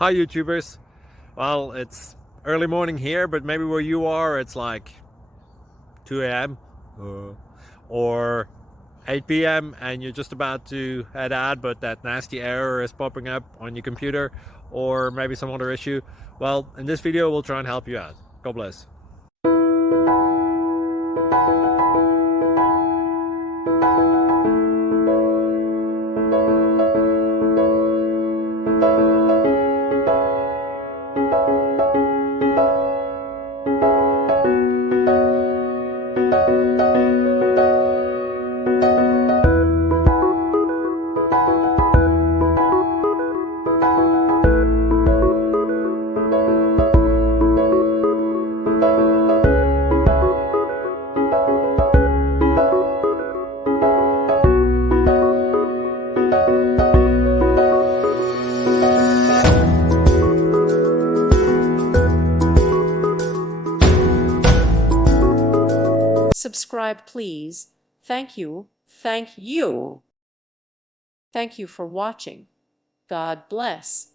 Hi YouTubers. Well, it's early morning here, but maybe where you are it's like 2 a.m. Or 8 p.m. and you're just about to head out, but that nasty error is popping up on your computer, or maybe some other issue. Well, in this video we'll try and help you out. God bless. Subscribe, please. Thank you. Thank you. Thank you for watching. God bless.